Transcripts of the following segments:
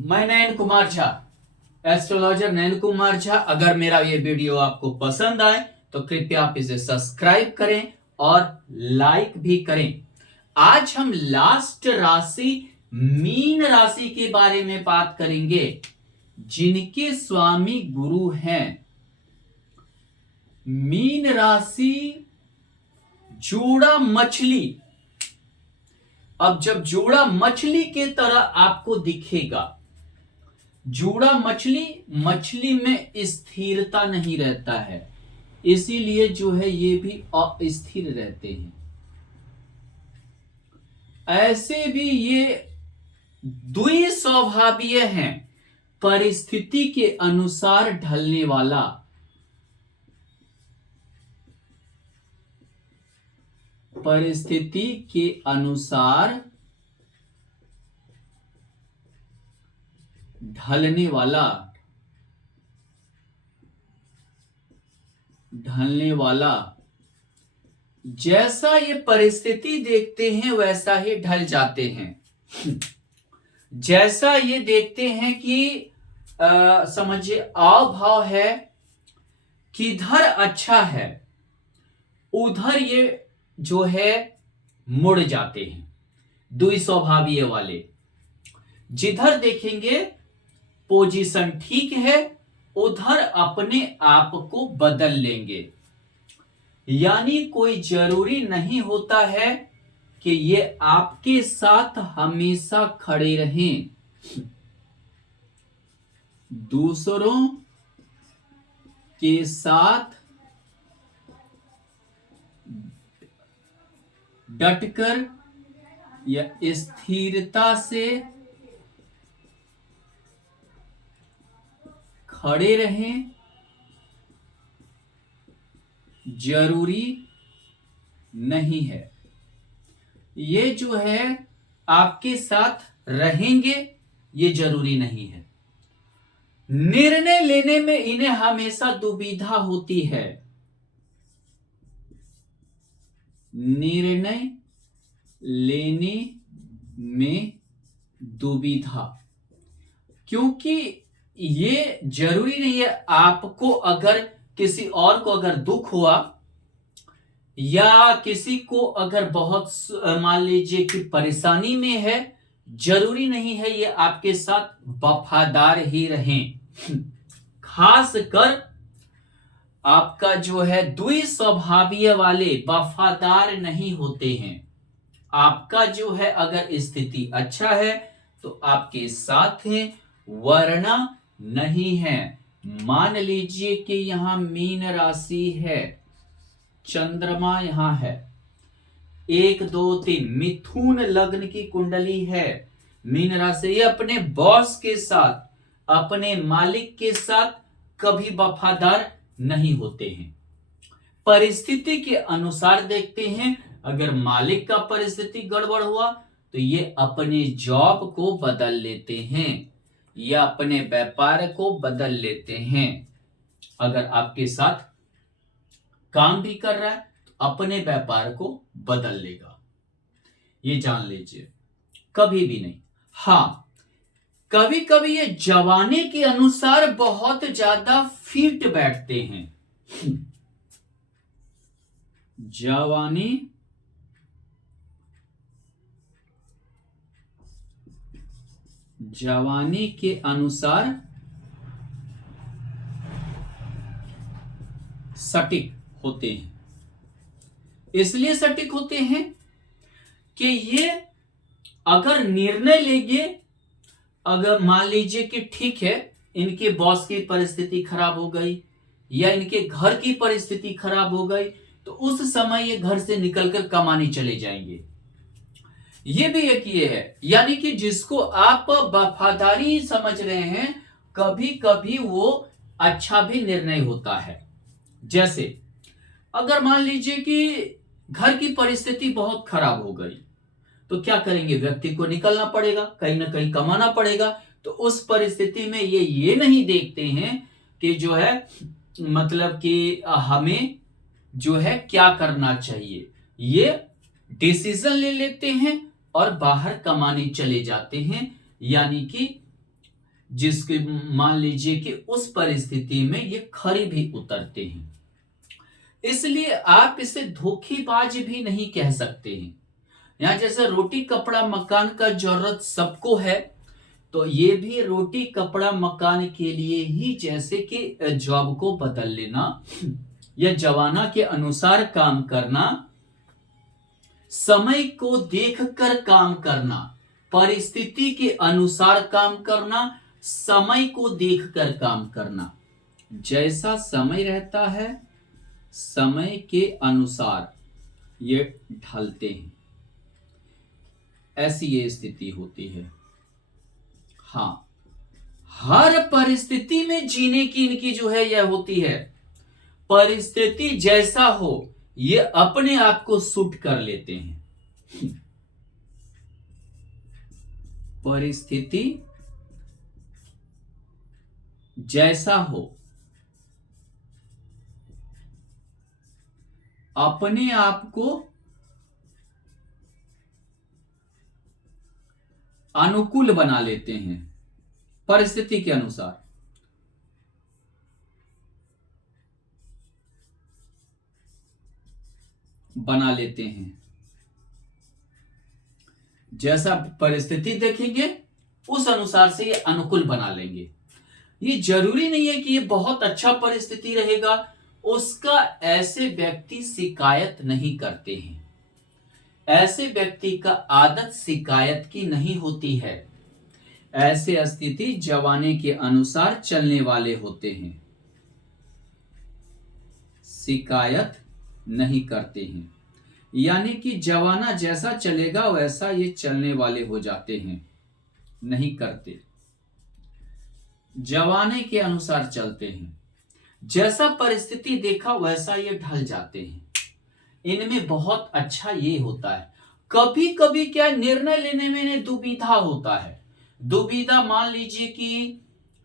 मैं नयन कुमार झा, एस्ट्रोलॉजर नयन कुमार झा। अगर मेरा ये वीडियो आपको पसंद आए तो कृपया आप इसे सब्सक्राइब करें और लाइक भी करें। आज हम लास्ट राशि मीन राशि के बारे में बात करेंगे, जिनके स्वामी गुरु हैं। मीन राशि जोड़ा मछली। अब जब जोड़ा मछली के तरह आपको दिखेगा, जोड़ा मछली में स्थिरता नहीं रहता है, इसीलिए जो है ये भी अस्थिर रहते हैं। ऐसे भी ये द्विस्वभावीय हैं, परिस्थिति के अनुसार ढलने वाला। परिस्थिति के अनुसार ढलने वाला। जैसा ये परिस्थिति देखते हैं वैसा ही ढल जाते हैं। जैसा ये देखते हैं कि समझिए आव भाव है, किधर अच्छा है उधर ये जो है मुड़ जाते हैं। द्विस्वभावीय वाले जिधर देखेंगे पोजीशन ठीक है उधर अपने आप को बदल लेंगे। यानी कोई जरूरी नहीं होता है कि ये आपके साथ हमेशा खड़े रहें। दूसरों के साथ डटकर या स्थिरता से खड़े रहें, जरूरी नहीं है। ये जो है आपके साथ रहेंगे, ये जरूरी नहीं है। निर्णय लेने में इन्हें हमेशा दुविधा होती है। निर्णय लेने में दुविधा, क्योंकि ये जरूरी नहीं है आपको, अगर किसी और को अगर दुख हुआ या किसी को अगर बहुत मान लीजिए कि परेशानी में है, जरूरी नहीं है ये आपके साथ वफादार ही रहें। खास कर आपका जो है द्विस्वभावीय वाले वफादार नहीं होते हैं। आपका जो है अगर स्थिति अच्छा है तो आपके साथ हैं, वरना नहीं है। मान लीजिए कि यहां मीन राशि है, चंद्रमा यहां है, 1 2 3 मिथुन लग्न की कुंडली है। मीन राशि ये अपने बॉस के साथ, अपने मालिक के साथ कभी वफादार नहीं होते हैं। परिस्थिति के अनुसार देखते हैं। अगर मालिक का परिस्थिति गड़बड़ हुआ तो ये अपने जॉब को बदल लेते हैं या अपने व्यापार को बदल लेते हैं। अगर आपके साथ काम भी कर रहा है तो अपने व्यापार को बदल लेगा, ये जान लीजिए। कभी भी नहीं। हाँ, कभी कभी ये जवानी के अनुसार बहुत ज्यादा फिट बैठते हैं। जवानी के अनुसार सटीक होते हैं। इसलिए सटीक होते हैं कि ये अगर निर्णय लेंगे, अगर मान लीजिए कि ठीक है इनके बॉस की परिस्थिति खराब हो गई या इनके घर की परिस्थिति खराब हो गई, तो उस समय ये घर से निकलकर कमाने चले जाएंगे। ये भी एक ये है, यानी कि जिसको आप वफादारी समझ रहे हैं, कभी कभी वो अच्छा भी निर्णय होता है। जैसे अगर मान लीजिए कि घर की परिस्थिति बहुत खराब हो गई तो क्या करेंगे, व्यक्ति को निकलना पड़ेगा, कहीं ना कहीं कमाना पड़ेगा। तो उस परिस्थिति में ये नहीं देखते हैं कि जो है मतलब कि हमें जो है क्या करना चाहिए, ये डिसीजन ले लेते हैं और बाहर कमाने चले जाते हैं। यानी कि जिसके मान लीजिए कि उस परिस्थिति में ये खरे भी उतरते हैं। इसलिए आप इसे धोखेबाज भी नहीं कह सकते हैं। यहाँ जैसे रोटी कपड़ा मकान का जरूरत सबको है, तो ये भी रोटी कपड़ा मकान के लिए ही जैसे कि जॉब को बदल लेना या जमाना के अनुसार काम करना, समय को देखकर काम करना, परिस्थिति के अनुसार काम करना, समय को देखकर काम करना। जैसा समय रहता है समय के अनुसार ये ढलते हैं, ऐसी ये स्थिति होती है। हाँ, हर परिस्थिति में जीने की इनकी जो है यह होती है, परिस्थिति जैसा हो ये अपने आप को सूट कर लेते हैं। परिस्थिति जैसा हो अपने आप को अनुकूल बना लेते हैं, परिस्थिति के अनुसार। बना लेते हैं, जैसा परिस्थिति देखेंगे उस अनुसार से ये अनुकूल बना लेंगे। ये जरूरी नहीं है कि ये बहुत अच्छा परिस्थिति रहेगा, उसका ऐसे व्यक्ति शिकायत नहीं करते हैं। ऐसे व्यक्ति का आदत शिकायत की नहीं होती है। ऐसे स्थिति जमाने के अनुसार चलने वाले होते हैं, शिकायत नहीं करते हैं। यानी कि जमाना जैसा चलेगा वैसा ये चलने वाले हो जाते हैं, नहीं करते, जमाने के अनुसार चलते हैं। जैसा परिस्थिति देखा वैसा ये ढल जाते हैं। इनमें बहुत अच्छा ये होता है। कभी कभी क्या निर्णय लेने में दुविधा होता है। दुविधा मान लीजिए कि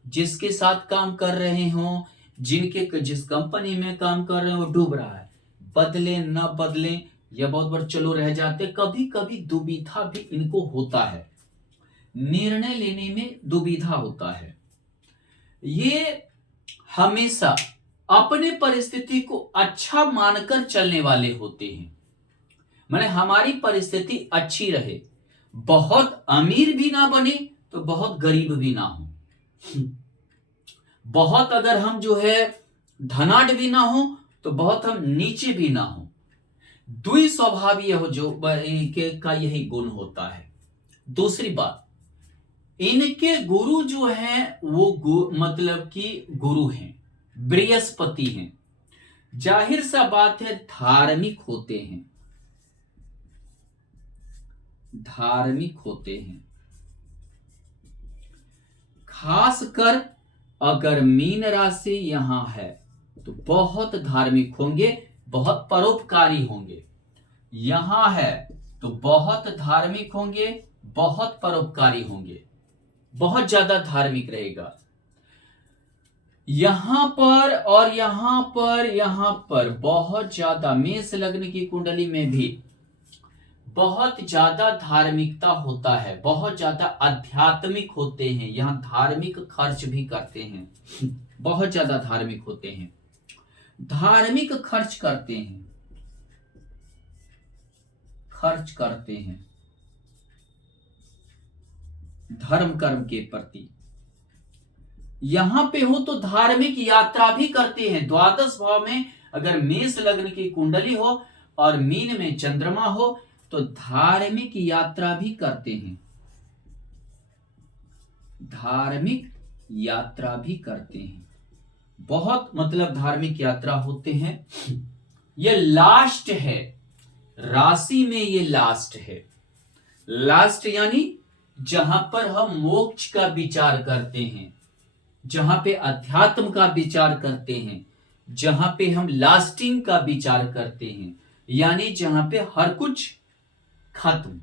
जिसके साथ काम कर रहे हो, जिस कंपनी में काम कर रहे हो डूब रहा है, बदले न बदले या बहुत बार चलो रह जाते। कभी कभी दुविधा भी इनको होता है, निर्णय लेने में दुविधा होता है। ये हमेशा अपने परिस्थिति को अच्छा मानकर चलने वाले होते हैं। माने हमारी परिस्थिति अच्छी रहे, बहुत अमीर भी ना बने तो बहुत गरीब भी ना हो, बहुत अगर हम जो है धनाढ़ भी ना हो तो बहुत हम नीचे भी ना हो। द्वि स्वभाव यह जो का यही गुण होता है। दूसरी बात, इनके गुरु जो हैं वो मतलब कि गुरु हैं, बृहस्पति हैं। जाहिर सा बात है धार्मिक होते हैं, धार्मिक होते हैं। खासकर अगर मीन राशि यहां है तो बहुत धार्मिक होंगे, बहुत परोपकारी होंगे। यहां है तो बहुत धार्मिक होंगे, बहुत परोपकारी होंगे, बहुत ज्यादा धार्मिक रहेगा। यहां पर और यहां पर बहुत ज्यादा, मेष लग्न की कुंडली में भी बहुत ज्यादा धार्मिकता होता है, बहुत ज्यादा आध्यात्मिक होते हैं। यहां धार्मिक खर्च भी करते हैं, बहुत ज्यादा धार्मिक होते हैं, धार्मिक खर्च करते हैं, खर्च करते हैं धर्म कर्म के प्रति। यहां पे हो तो धार्मिक यात्रा भी करते हैं। द्वादश भाव में अगर मेष लग्न की कुंडली हो और मीन में चंद्रमा हो तो धार्मिक यात्रा भी करते हैं, धार्मिक यात्रा भी करते हैं, बहुत मतलब धार्मिक यात्रा होते हैं। ये लास्ट है, राशि में ये लास्ट है। लास्ट यानी जहां पर हम मोक्ष का विचार करते हैं, जहां पे अध्यात्म का विचार करते हैं, जहां पे हम लास्टिंग का विचार करते हैं, यानी जहां पे हर कुछ खत्म।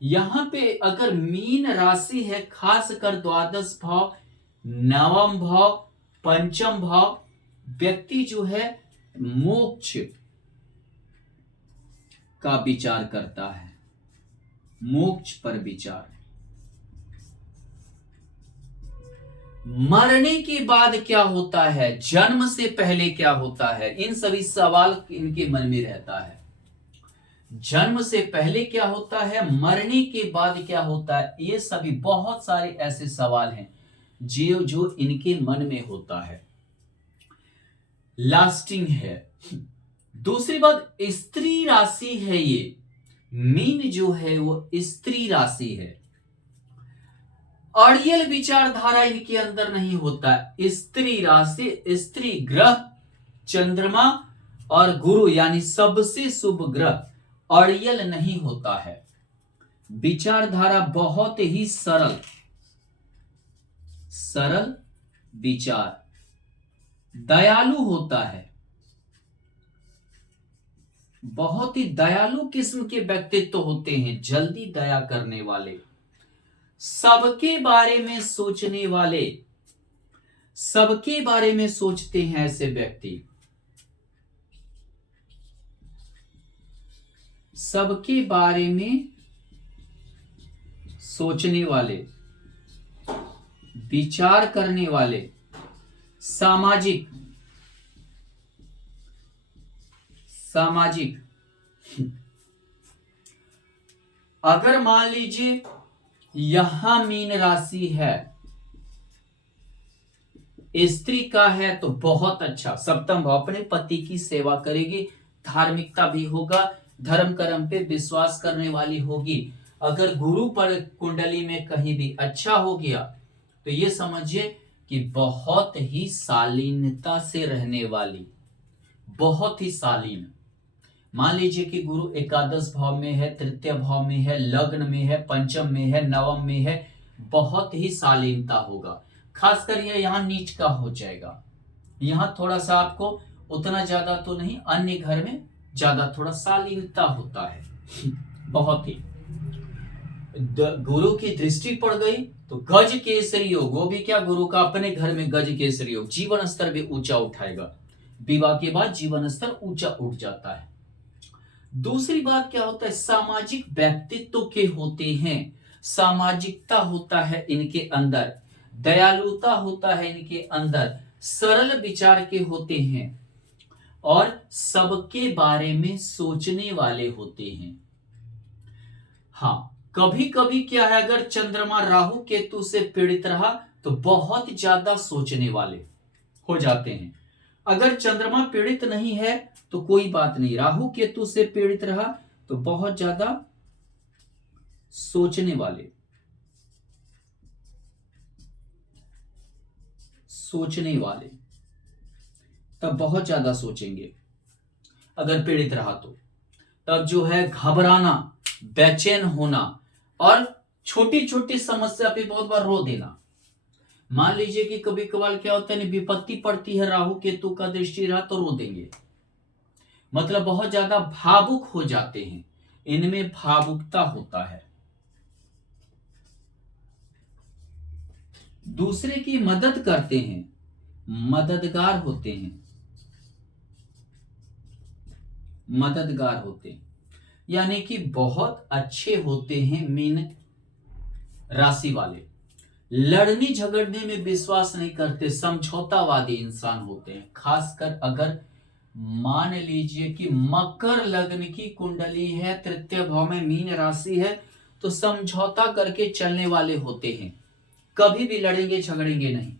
यहां पे अगर मीन राशि है, खासकर द्वादश भाव, नवम भाव, पंचम भाव, व्यक्ति जो है मोक्ष का विचार करता है, मोक्ष पर विचार। मरने के बाद क्या होता है, जन्म से पहले क्या होता है, इन सभी सवाल इनके मन में रहता है। जन्म से पहले क्या होता है, मरने के बाद क्या होता है, ये सभी बहुत सारे ऐसे सवाल हैं जो जो इनके मन में होता है, लास्टिंग है। दूसरी बात, स्त्री राशि है ये, मीन जो है वो स्त्री राशि है। अड़ियल विचारधारा इनके अंदर नहीं होता है। स्त्री राशि, स्त्री ग्रह, चंद्रमा और गुरु यानी सबसे शुभ ग्रह, अड़ियल नहीं होता है। विचारधारा बहुत ही सरल सरल विचार, दयालु होता है, बहुत ही दयालु किस्म के व्यक्तित्व होते हैं, जल्दी दया करने वाले, सबके बारे में सोचने वाले, सबके बारे में सोचते हैं ऐसे व्यक्ति, सबके बारे में सोचने वाले, विचार करने वाले, सामाजिक अगर मान लीजिए यहां मीन राशि है, स्त्री का है तो बहुत अच्छा, सप्तम भाव, अपने पति की सेवा करेगी, धार्मिकता भी होगा, धर्म कर्म पे विश्वास करने वाली होगी। अगर गुरु पर कुंडली में कहीं भी अच्छा हो गया तो ये समझिए कि बहुत ही शालीनता से रहने वाली, बहुत ही शालीन। मान लीजिए कि गुरु एकादश भाव में है, तृतीय भाव में है, लग्न में है, पंचम में है, नवम में है, बहुत ही शालीनता होगा। खासकर ये यहाँ नीच का हो जाएगा, यहाँ थोड़ा सा आपको उतना ज्यादा तो नहीं, अन्य घर में ज्यादा थोड़ा शालीनता होता है बहुत ही। गुरु की दृष्टि पड़ गई तो गज केसरी योग, वो भी क्या, गुरु का अपने घर में गज केसरी योग, जीवन स्तर भी ऊंचा उठाएगा, विवाह के बाद जीवन स्तर ऊंचा उठ जाता है। दूसरी बात क्या होता है, सामाजिक व्यक्तित्व के होते हैं, सामाजिकता होता है इनके अंदर, दयालुता होता है इनके अंदर, सरल विचार के होते हैं और सबके बारे में सोचने वाले होते हैं। हाँ, कभी कभी क्या है, अगर चंद्रमा राहु केतु से पीड़ित रहा तो बहुत ज्यादा सोचने वाले हो जाते हैं। अगर चंद्रमा पीड़ित नहीं है तो कोई बात नहीं, राहु केतु से पीड़ित रहा तो बहुत ज्यादा सोचने वाले तब बहुत ज्यादा सोचेंगे। अगर पीड़ित रहा तो तब जो है घबराना, बेचैन होना और छोटी छोटी समस्या पे बहुत बार रो देना। मान लीजिए कि कभी कभार क्या होता है, विपत्ति पड़ती है, राहु केतु का दृष्टि रहा तो रो देंगे, मतलब बहुत ज्यादा भावुक हो जाते हैं, इनमें भावुकता होता है। दूसरे की मदद करते हैं, मददगार होते हैं, यानी कि बहुत अच्छे होते हैं मीन राशि वाले। लड़ने झगड़ने में विश्वास नहीं करते, समझौतावादी इंसान होते हैं। खासकर अगर मान लीजिए कि मकर लग्न की कुंडली है, तृतीय भाव में मीन राशि है, तो समझौता करके चलने वाले होते हैं, कभी भी लड़ेंगे झगड़ेंगे नहीं,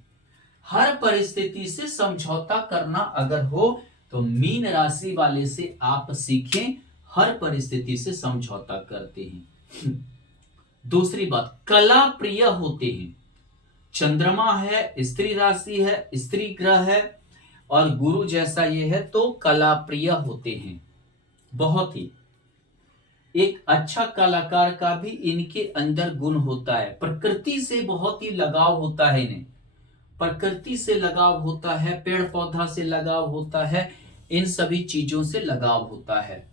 हर परिस्थिति से समझौता करना अगर हो तो मीन राशि वाले से आप सीखें, हर परिस्थिति से समझौता करते हैं। दूसरी बात, कला प्रिय होते हैं, चंद्रमा है, स्त्री राशि है, स्त्री ग्रह है और गुरु जैसा ये है तो कला प्रिय होते हैं। बहुत ही एक अच्छा कलाकार का भी इनके अंदर गुण होता है, प्रकृति से बहुत ही लगाव होता है इन्हें, प्रकृति से लगाव होता है, पेड़ पौधा से लगाव होता है, इन सभी चीजों से लगाव होता है।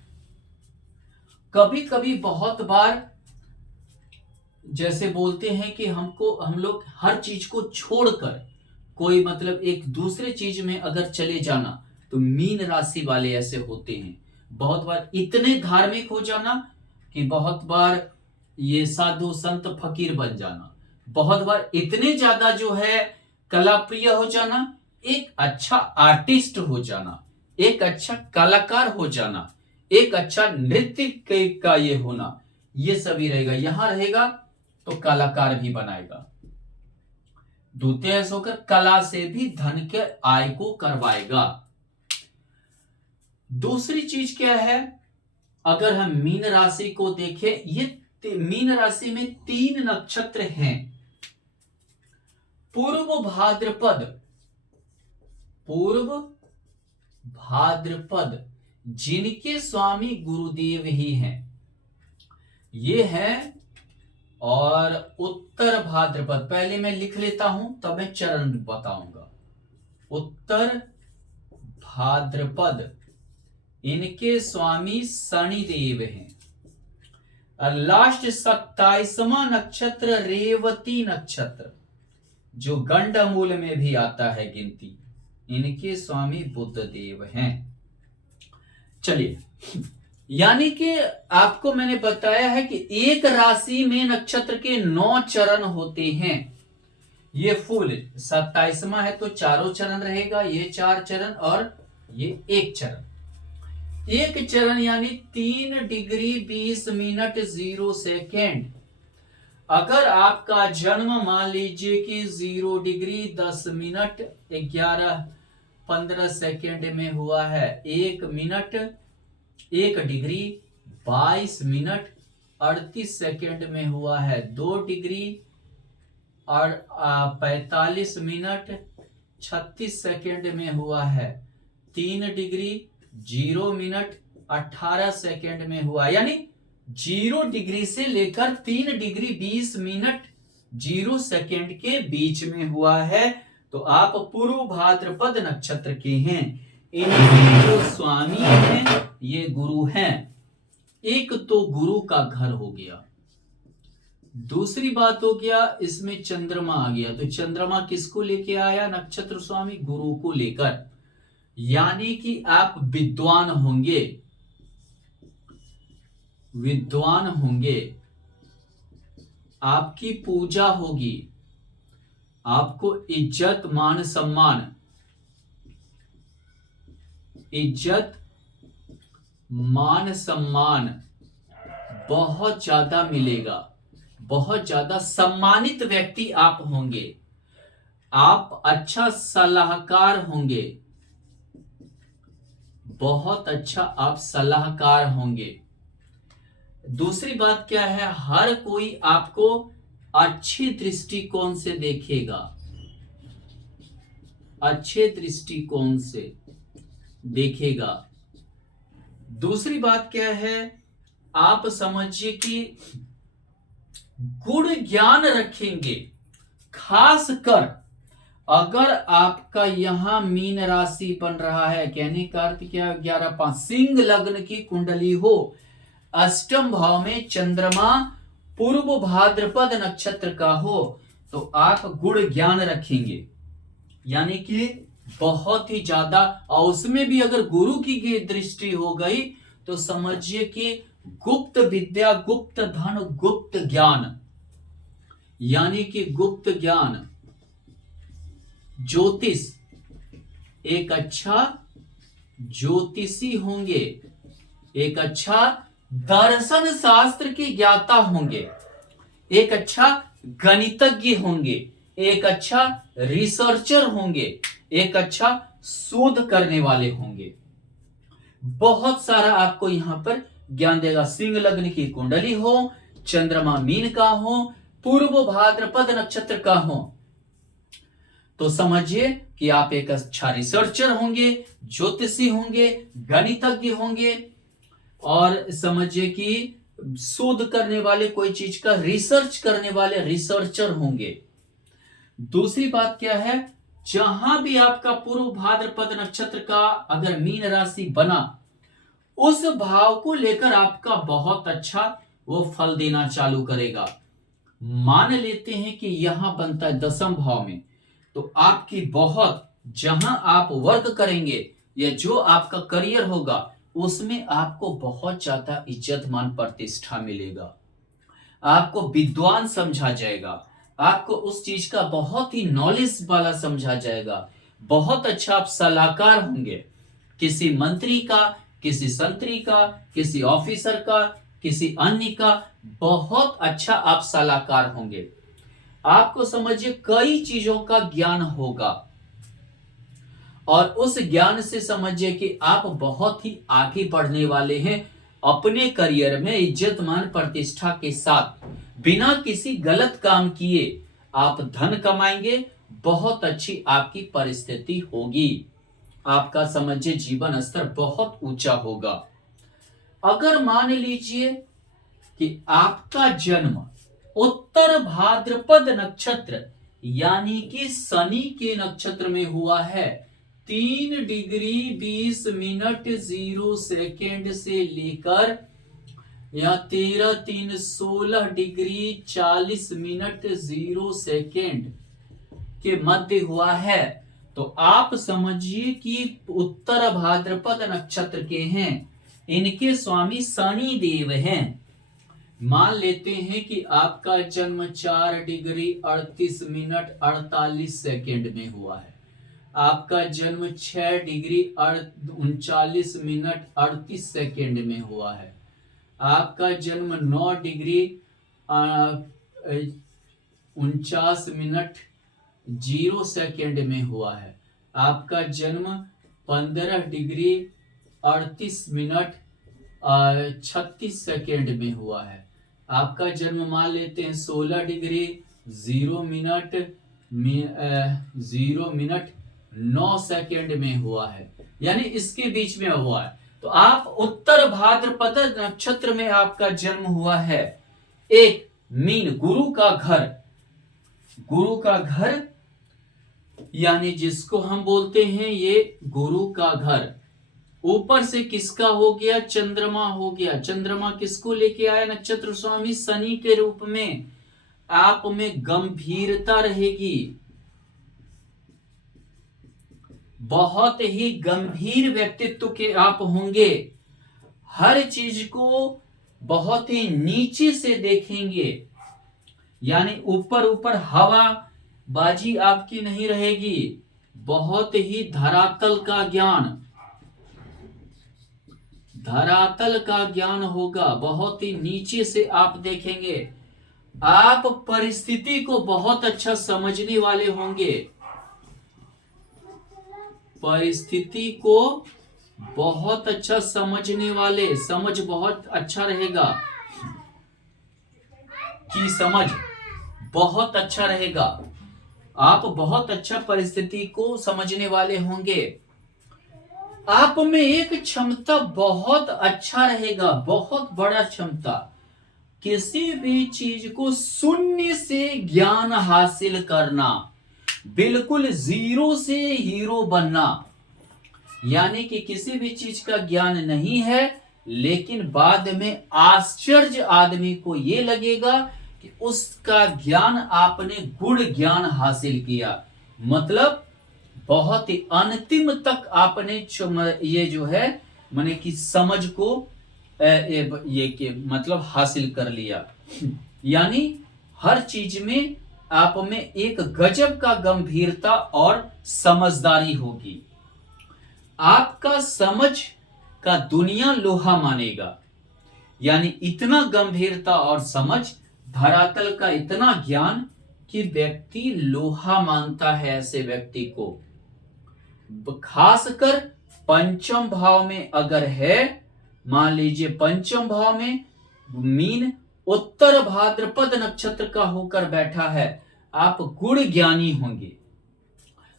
कभी कभी बहुत बार जैसे बोलते हैं कि हम लोग हर चीज को छोड़कर कोई मतलब एक दूसरे चीज में अगर चले जाना, तो मीन राशि वाले ऐसे होते हैं। बहुत बार इतने धार्मिक हो जाना कि बहुत बार ये साधु संत फकीर बन जाना, बहुत बार इतने ज्यादा जो है कला प्रिय हो जाना, एक अच्छा आर्टिस्ट हो जाना, एक अच्छा कलाकार हो जाना, एक अच्छा नृत्य का ये होना, ये सभी रहेगा। यहां रहेगा तो कलाकार भी बनाएगा। द्वितीय होकर कला से भी धन के आय को करवाएगा। दूसरी चीज क्या है, अगर हम मीन राशि को देखें, ये मीन राशि में 3 नक्षत्र हैं। पूर्व भाद्रपद जिनके स्वामी गुरुदेव ही हैं, ये है। और उत्तर भाद्रपद, पहले मैं लिख लेता हूं तब मैं चरण बताऊंगा। उत्तर भाद्रपद इनके स्वामी शनिदेव हैं। और लास्ट 27वां नक्षत्र रेवती नक्षत्र, जो गंडमूल में भी आता है गिनती, इनके स्वामी बुध देव हैं। चलिए, यानी कि आपको मैंने बताया है कि एक राशि में नक्षत्र के 9 चरण होते हैं। ये फुल 27वां है तो चारों चरण रहेगा, ये 4 चरण और ये 1 चरण। 1 चरण यानी 3 डिग्री 20 मिनट 0 सेकेंड। अगर आपका जन्म मान लीजिए कि 0 डिग्री 10 मिनट 15 सेकेंड में हुआ है, 1 डिग्री 22 मिनट 38 सेकेंड में हुआ है, 2 डिग्री और 45 मिनट 36 सेकेंड में हुआ है, 3 डिग्री 0 मिनट 18 सेकेंड में हुआ, यानी 0 डिग्री से लेकर 3 डिग्री 20 मिनट 0 सेकेंड के बीच में हुआ है। तो आप पूर्व भाद्रपद नक्षत्र के हैं। इनके जो स्वामी हैं ये गुरु हैं। एक तो गुरु का घर हो गया। दूसरी बात हो गया, इसमें चंद्रमा आ गया। तो चंद्रमा किसको लेके आया? नक्षत्र स्वामी गुरु को लेकर। यानी कि आप विद्वान होंगे, विद्वान होंगे, आपकी पूजा होगी, आपको इज्जत मान सम्मान, इज्जत मान सम्मान बहुत ज्यादा मिलेगा, बहुत ज्यादा सम्मानित व्यक्ति आप होंगे, आप अच्छा सलाहकार होंगे, बहुत अच्छा आप सलाहकार होंगे। दूसरी बात क्या है, हर कोई आपको अच्छे दृष्टिकोण से देखेगा, अच्छे दृष्टिकोण से देखेगा। दूसरी बात क्या है, आप समझिए कि गुण ज्ञान रखेंगे। खास कर अगर आपका यहां मीन राशि बन रहा है, कहने का अर्थ क्या, 11/5 सिंह लग्न की कुंडली हो, अष्टम भाव में चंद्रमा पूर्व भाद्रपद नक्षत्र का हो, तो आप गुण ज्ञान रखेंगे, यानी कि बहुत ही ज्यादा। और उसमें भी अगर गुरु की दृष्टि हो गई तो समझिए कि गुप्त विद्या, गुप्त धन, गुप्त ज्ञान, यानी कि गुप्त ज्ञान, ज्योतिष, एक अच्छा ज्योतिषी होंगे, एक अच्छा दर्शन शास्त्र के ज्ञाता होंगे, एक अच्छा गणितज्ञ होंगे, एक अच्छा रिसर्चर होंगे, एक अच्छा शोध करने वाले होंगे। बहुत सारा आपको यहां पर ज्ञान देगा। सिंह लग्न की कुंडली हो, चंद्रमा मीन का हो, पूर्व भाद्रपद नक्षत्र का हो, तो समझिए कि आप एक अच्छा रिसर्चर होंगे, ज्योतिषी होंगे, गणितज्ञ होंगे, और समझिए कि शोध करने वाले, कोई चीज का रिसर्च करने वाले रिसर्चर होंगे। दूसरी बात क्या है, जहां भी आपका पूर्व भाद्रपद नक्षत्र का अगर मीन राशि बना, उस भाव को लेकर आपका बहुत अच्छा वो फल देना चालू करेगा। मान लेते हैं कि यहां बनता है 10वें भाव में, तो आपकी बहुत, जहां आप वर्क करेंगे या जो आपका करियर होगा, उसमें आपको बहुत ज्यादा इज्जत मान प्रतिष्ठा मिलेगा, आपको विद्वान समझा जाएगा, आपको उस चीज का बहुत ही नॉलेज वाला समझा जाएगा, बहुत अच्छा आप सलाहकार होंगे, किसी मंत्री का, किसी संतरी का, किसी ऑफिसर का, किसी अन्य का बहुत अच्छा आप सलाहकार होंगे। आपको समझिए कई चीजों का ज्ञान होगा और उस ज्ञान से समझिए कि आप बहुत ही आगे बढ़ने वाले हैं अपने करियर में, इज्जत मान प्रतिष्ठा के साथ, बिना किसी गलत काम किए आप धन कमाएंगे, बहुत अच्छी आपकी परिस्थिति होगी, आपका समझिए जीवन स्तर बहुत ऊंचा होगा। अगर मान लीजिए कि आपका जन्म उत्तर भाद्रपद नक्षत्र यानी कि शनि के नक्षत्र में हुआ है, 3 डिग्री 20 मिनट 0 सेकेंड से लेकर या 13 3 16 डिग्री 40 मिनट 0 सेकेंड के मध्य हुआ है, तो आप समझिए कि उत्तर भाद्रपद नक्षत्र के हैं, इनके स्वामी शनि देव हैं। मान लेते हैं कि आपका जन्म 4 डिग्री 38 मिनट 48 सेकेंड में हुआ है, आपका जन्म 6 डिग्री 39 मिनट 38 सेकेंड में हुआ है, आपका जन्म 9 डिग्री 49 मिनट 0 सेकेंड में हुआ है, आपका जन्म 15 डिग्री 38 मिनट 36 सेकेंड में हुआ है, आपका जन्म मान लेते हैं 16 डिग्री 0 मिनट 9 सेकेंड में हुआ है, यानी इसके बीच में हुआ है। तो आप उत्तर भाद्रपद नक्षत्र में आपका जन्म हुआ है। एक मीन गुरु का घर, गुरु का घर यानी जिसको हम बोलते हैं ये गुरु का घर। ऊपर से किसका हो गया, चंद्रमा हो गया। चंद्रमा किसको लेके आया, नक्षत्र स्वामी शनि के रूप में। आप में गंभीरता रहेगी, बहुत ही गंभीर व्यक्तित्व के आप होंगे, हर चीज को बहुत ही नीचे से देखेंगे, यानी ऊपर ऊपर हवा बाजी आपकी नहीं रहेगी, बहुत ही धरातल का ज्ञान, धरातल का ज्ञान होगा, बहुत ही नीचे से आप देखेंगे। आप परिस्थिति को बहुत अच्छा समझने वाले होंगे, परिस्थिति को बहुत अच्छा समझने वाले, समझ बहुत अच्छा रहेगा, कि समझ बहुत अच्छा रहेगा, आप बहुत अच्छा परिस्थिति को समझने वाले होंगे। आप में एक क्षमता बहुत अच्छा रहेगा, बहुत बड़ा क्षमता, किसी भी चीज को शून्य से ज्ञान हासिल करना, बिल्कुल जीरो से हीरो बनना, यानी कि किसी भी चीज का ज्ञान नहीं है लेकिन बाद में आश्चर्य आदमी को यह लगेगा कि उसका ज्ञान आपने गुण ज्ञान हासिल किया, मतलब बहुत ही अंतिम तक आपने ये जो है माने कि समझ को ये के मतलब हासिल कर लिया, यानी हर चीज में आप में एक गजब का गंभीरता और समझदारी होगी। आपका समझ का दुनिया लोहा मानेगा, यानी इतना गंभीरता और समझ, धरातल का इतना ज्ञान कि व्यक्ति लोहा मानता है ऐसे व्यक्ति को। खासकर पंचम भाव में अगर है, मान लीजिए पंचम भाव में मीन उत्तर भाद्रपद नक्षत्र का होकर बैठा है, आप गुण ज्ञानी होंगे,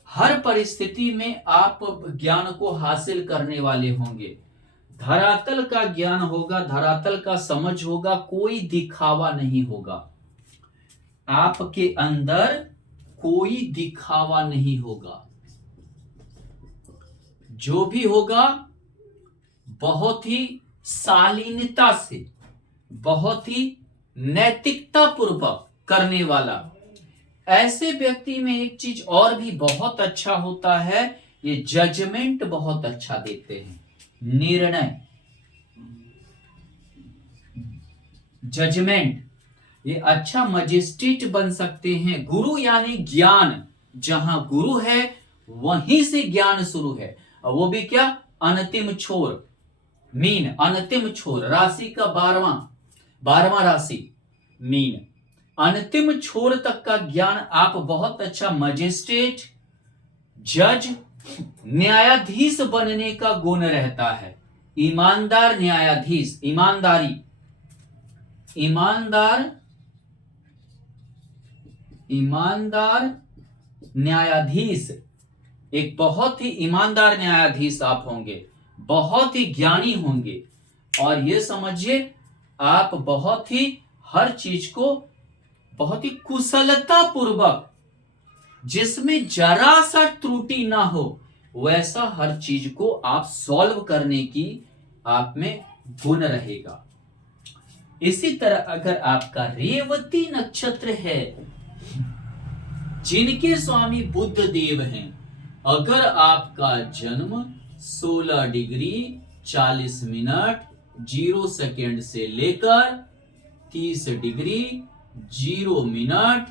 हर परिस्थिति में आप ज्ञान को हासिल करने वाले होंगे, धरातल का ज्ञान होगा, धरातल का समझ होगा, कोई दिखावा नहीं होगा, आपके अंदर कोई दिखावा नहीं होगा, जो भी होगा बहुत ही शालीनता से, बहुत ही नैतिकता पूर्वक करने वाला। ऐसे व्यक्ति में एक चीज और भी बहुत अच्छा होता है, ये जजमेंट बहुत अच्छा देते हैं, निर्णय, जजमेंट, ये अच्छा मजिस्ट्रेट बन सकते हैं। गुरु यानी ज्ञान, जहां गुरु है वहीं से ज्ञान शुरू है, और वो भी क्या, अंतिम छोर, मीन, अंतिम छोर, राशि का 12वां राशि मीन, अंतिम छोर तक का ज्ञान। आप बहुत अच्छा मजिस्ट्रेट, जज, न्यायाधीश बनने का गुण रहता है। ईमानदार न्यायाधीश, ईमानदार न्यायाधीश, एक बहुत ही ईमानदार न्यायाधीश आप होंगे, बहुत ही ज्ञानी होंगे, और ये समझिए आप बहुत ही हर चीज को बहुत ही कुशलता पूर्वक, जिसमें जरा सा त्रुटि ना हो, वैसा हर चीज को आप सॉल्व करने की आप में गुण रहेगा। इसी तरह अगर आपका रेवती नक्षत्र है, जिनके स्वामी बुध देव हैं, अगर आपका जन्म 16 डिग्री 40 मिनट 0 सेकेंड से लेकर 30 डिग्री 0 मिनट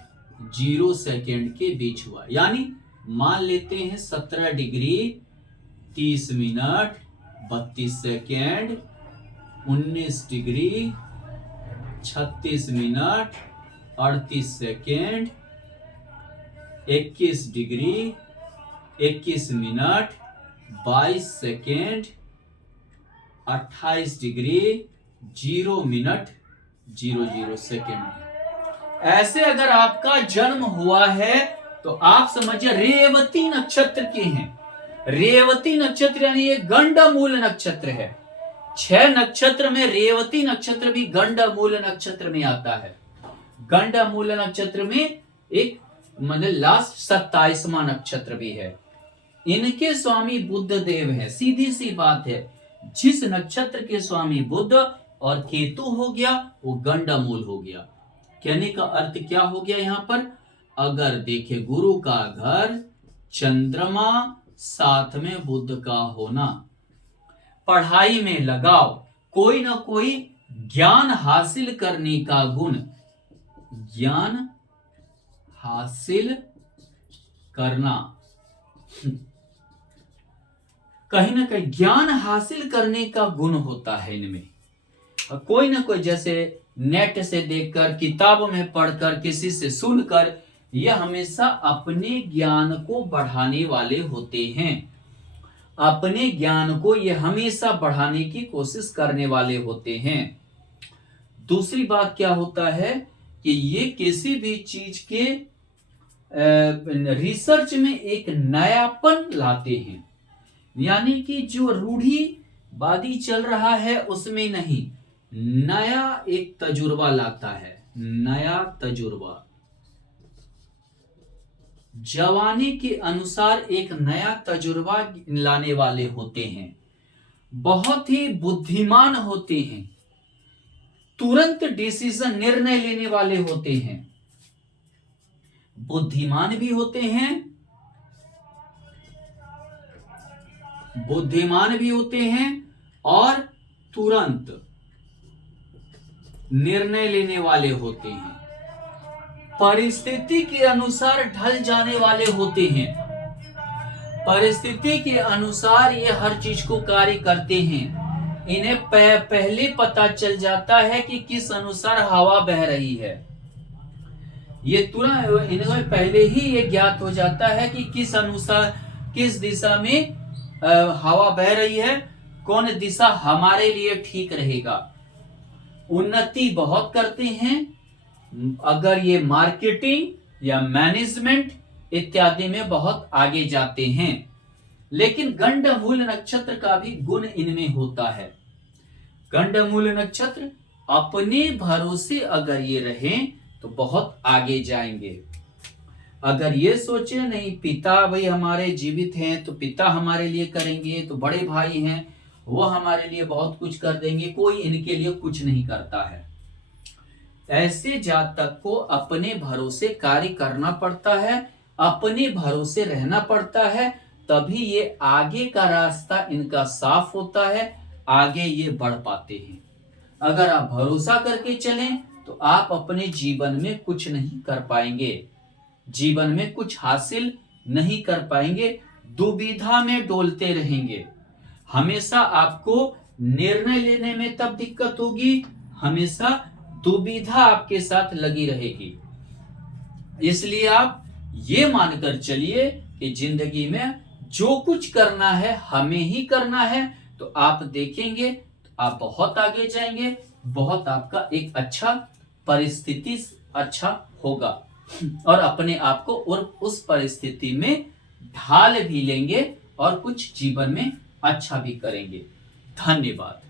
0 सेकेंड के बीच हुआ, यानी मान लेते हैं 17 degree 30 minute 32 second, 19 degree 36 minute 38 second, 21 degree 21 minute 22 second, 28 degree 0 minute 00 second. ऐसे अगर आपका जन्म हुआ है तो आप समझिए रेवती नक्षत्र के हैं। रेवती नक्षत्र यानी ये गंडमूल नक्षत्र है। 6 नक्षत्र में रेवती नक्षत्र भी गंडमूल नक्षत्र में आता है। गंडमूल नक्षत्र में एक मतलब लास्ट 27वां नक्षत्र भी है। इनके स्वामी बुध देव है। सीधी सी बात है, जिस नक्षत्र के स्वामी बुध और केतु हो गया वो गंडमूल हो गया। कहने का अर्थ क्या हो गया यहां पर, अगर देखे गुरु का घर, चंद्रमा, साथ में बुध का होना, पढ़ाई में लगाओ, कोई ना कोई ज्ञान हासिल करने का गुण, ज्ञान हासिल करना, कहीं ना कहीं ज्ञान हासिल करने का गुण होता है इनमें। कोई ना कोई, जैसे नेट से देखकर, किताबों में पढ़कर, किसी से सुनकर, यह हमेशा अपने ज्ञान को बढ़ाने वाले होते हैं। अपने ज्ञान को ये हमेशा बढ़ाने की कोशिश करने वाले होते हैं। दूसरी बात क्या होता है कि ये किसी भी चीज के रिसर्च में एक नयापन लाते हैं, यानी कि जो रूढ़िवादी चल रहा है उसमें नहीं, नया एक तजुर्बा लाता है। नया तजुर्बा, जवानी के अनुसार एक नया तजुर्बा लाने वाले होते हैं। बहुत ही बुद्धिमान होते हैं, तुरंत डिसीजन, निर्णय लेने वाले होते हैं, बुद्धिमान भी होते हैं, और तुरंत निर्णय लेने वाले होते हैं, परिस्थिति के अनुसार ढल जाने वाले होते हैं। परिस्थिति के अनुसार ये हर चीज को कार्य करते हैं। इन्हें पहले पता चल जाता है कि किस अनुसार हवा बह रही है। ये तुरंत इन्हें पहले ही ये ज्ञात हो जाता है कि किस अनुसार, किस दिशा में हवा बह रही है, कौन दिशा हमारे लिए ठीक रहेगा। उन्नति बहुत करते हैं अगर ये मार्केटिंग या मैनेजमेंट इत्यादि में बहुत आगे जाते हैं। लेकिन गंडमूल नक्षत्र का भी गुण इनमें होता है। गंडमूल नक्षत्र अपने भरोसे अगर ये रहें तो बहुत आगे जाएंगे। अगर ये सोचे नहीं पिता भाई हमारे जीवित हैं तो पिता हमारे लिए करेंगे, तो बड़े भाई हैं वो हमारे लिए बहुत कुछ कर देंगे, कोई इनके लिए कुछ नहीं करता है। ऐसे जातक को अपने भरोसे कार्य करना पड़ता है, अपने भरोसे रहना पड़ता है, तभी ये आगे का रास्ता इनका साफ होता है, आगे ये बढ़ पाते हैं। अगर आप भरोसा करके चलें तो आप अपने जीवन में कुछ नहीं कर पाएंगे, जीवन में कुछ हासिल नहीं कर पाएंगे, दुविधा में डोलते रहेंगे। हमेशा आपको निर्णय लेने में तब दिक्कत होगी, हमेशा दुविधा आपके साथ लगी रहेगी। इसलिए आप ये मानकर चलिए कि जिंदगी में जो कुछ करना है हमें ही करना है, तो आप देखेंगे तो आप बहुत आगे जाएंगे, बहुत आपका एक अच्छा परिस्थिति अच्छा होगा और अपने आप को और उस परिस्थिति में ढाल भी लेंगे और कुछ जीवन में अच्छा भी करेंगे। धन्यवाद।